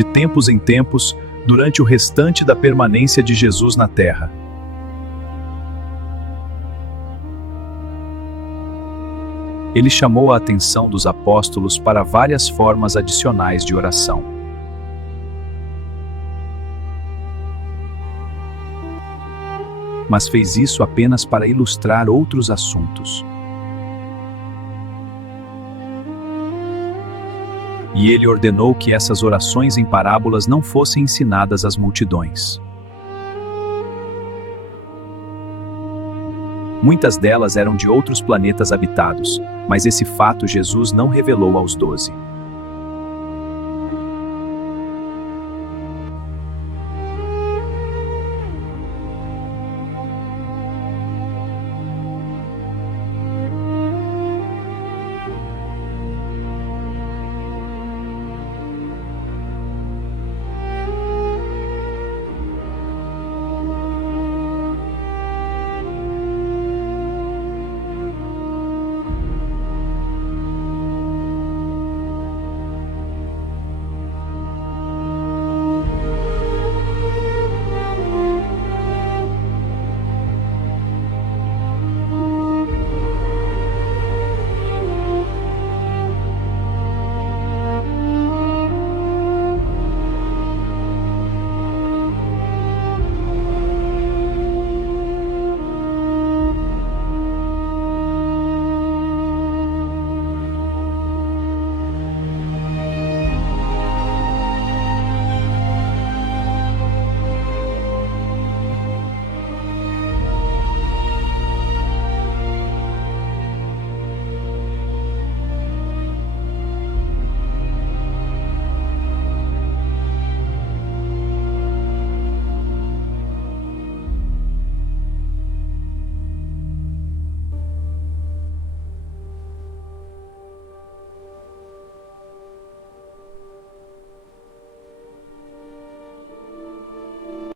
de tempos em tempos, durante o restante da permanência de Jesus na Terra. Ele chamou a atenção dos apóstolos para várias formas adicionais de oração. Mas fez isso apenas para ilustrar outros assuntos. E ele ordenou que essas orações em parábolas não fossem ensinadas às multidões. Muitas delas eram de outros planetas habitados, mas esse fato Jesus não revelou aos 12.